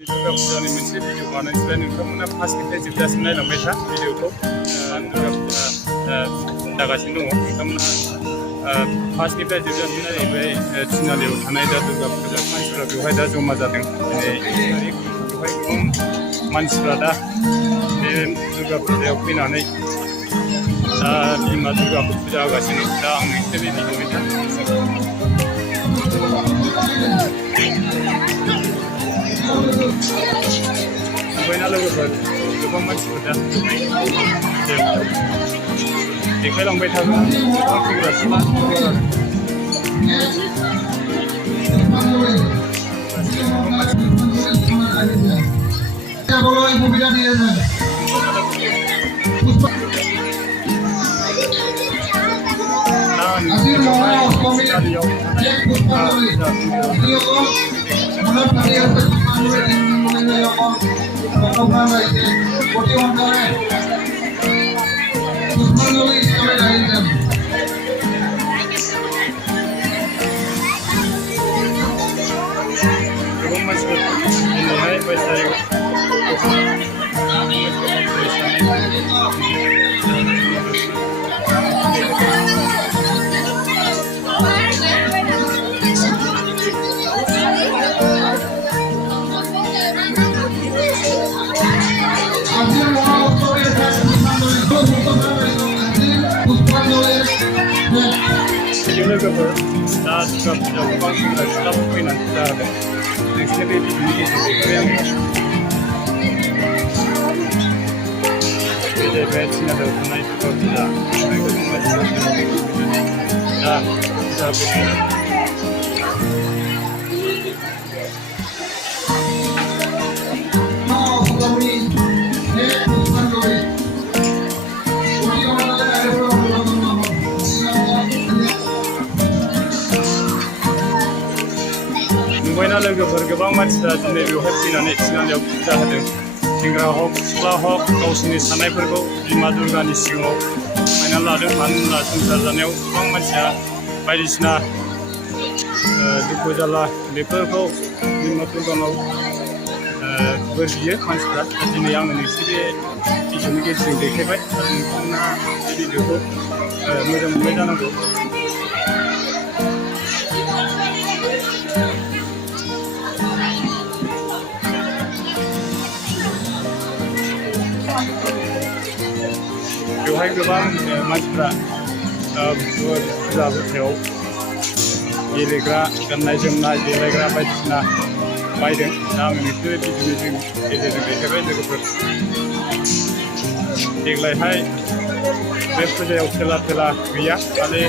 दुर्गा फुजानि मोनसे भिडिअ बानायनोसै नोंथांमोना फार्स्टनिफ्राय जोबजासिम नायलांबाय था भिडिअखौ दुर्गा फुजा जागासिनो दङ नोंथांमोना फार्स्टनिफ्राय जोबजासिम नायबाय थिनालियाव थानाय दा दुर्गा फुजा मानसिफ्रा बेवहाय दा जमा जादों दिनै बेवहाय गोबां मानसिफ्रा दा बे दुर्गा फुजायाव फैनानै दा बिमा दुर्गाखौ फुजा होगासिनो दा आं नोंसोर बे भिडिअ नुबायना लोगोफोर गोबां मानसिफोर दा देखायलांबाय थागोन गोबां फैग्रा सिमा लोगोफोर दा दुर्गा फुजायाव गोबां सेंग्रा सिख्लाफोर फैनानै फुजा होदों नोंसोरनि बे भिडिअनि गेजेरजों बे जाहैबाय थिनालियाव थानाय दुर्गा फुजा दा नुबायना लोगोफोर गोबां मानसिफ्रा दिनै बेवहाय फैनानै थिनालियाव फुजा होदों सेंग्रा हक सिख्ला हक गावसोरनि साननायफोरखौ बिमा दुर्गानि सिगाङाव फोरमायना लादों मानो होनब्ला संसार जानायाव गोबां मानसिया बायदिसिना दुखु जारला बेफोरखौ बिमा दुर्गानाव बोर बियो मानसिफ्रा दिनै आङो नोंसोर बे भिडिअनि गेजेरजों देखायबाय आरो नोंथांमोना बे भिडिअखौ मोजां मोनबाय जानांगौ बेवहाय गोबां मानसिफ्रा फुजा बोथोराव गेलेग्रा गाननाय जोमनाय देलायग्रा बायदिसिना बायदों दा आङो नोंसोर भिडिअनि गेजेरजों देखायबाय लोगोफोर देग्लायहाय बे फुजायाव खेला खेला गैया माने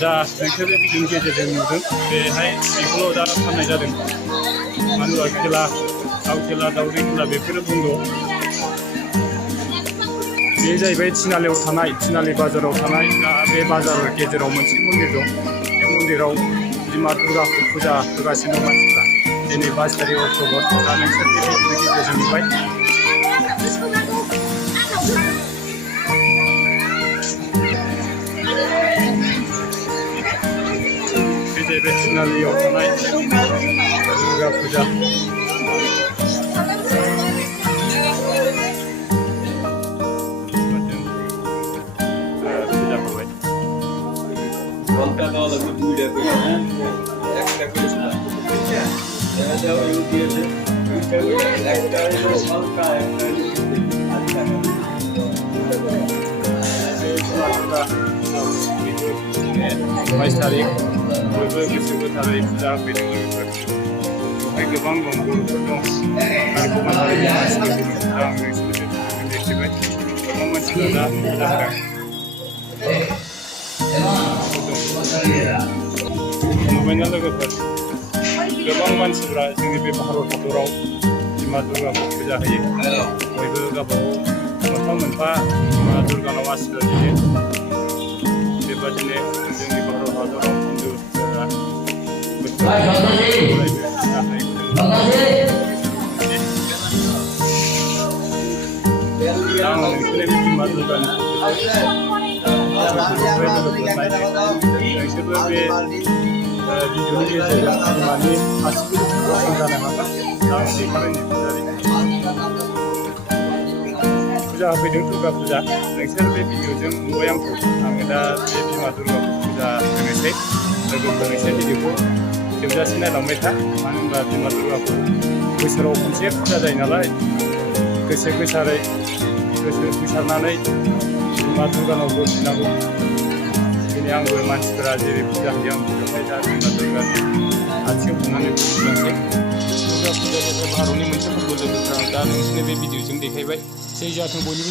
जा नोंसोर बे भिडिअनि गेजेरजों नुदों बेहाय बेखौल' दा फाननाय जादों मानो होनबा खेला दाउ खेला दाउदै खेला बेफोरो बन्द' बे जाहैबाय थिनालियाव थानाय थिनालि बाजाराव थानाय दा बे बाजार गेजेराव मोनसे मन्दिर दं बे मन्दिराव बिमा दुर्गाखौ फुजा होगासिनो दं मानसिफ्रा दिनै 5 तारिख अक्ट'बर दा नोंसोर बे भिडिअनि गेजेरजों नुबाय बे जाहैबाय थिनालियाव थानाय दुर्गा फुजा बाइस तारिख बयबो गोसो गोथारै फुजा होफैदों लोगोफोर बेवहाय गोबां दं बर'फोर दं आरो गुबुन हारिनि मानसिफोर दं दा आं नोंसोरनो देखायबाय गोबां मानसिफ्रा दा फुजा होदों नुबायना लोगोफोर गोबां मानसिफ्रा जोंनि बे भारत हादराव बिमा दुर्गाखौ फुजा होयो बयबो गावबागाव मोनफा बिमा दुर्गानाव आशीर्बाद होयो बेबादिनो जोंनि भारत हादराव हिन्दुफोरा नोंसोरनि बिमा दुर्गानि नोंसोरबो बे भिडिअनि गेजेरजों बिमानि आसिखौ जानो हागोन आं देखानायनि फुजारि फुजा होफैदों दुर्गा फुजा नोंसोर बे भिडिअजों नुबाय आंखौ आङो दा बे बिमा दुर्गाखौ फुजा होनोसै लोगोफोरनोसै भिडिअखौ जोबजासे नायलांबाय था मानो होनबा बिमा दुर्गाखौ बोसोराव खनसे फुजा जायो नालाय गोसो गोसारनानै बिमा दुर्गानाव बोर बिनांगौ दिनै आंबो मानसिफोरा जेरै फुजा होयो आं बेवहाय दा बिमा दुर्गानि आथिङाव थांनानै खुलुमलांसै दुर्गा फुजाया जाबाय भारतनि मोनसे फोरबो लोगोफोर आं दा नोंसोरनो बे भिडिअजों देखायबाय जै जाथों बयनिबो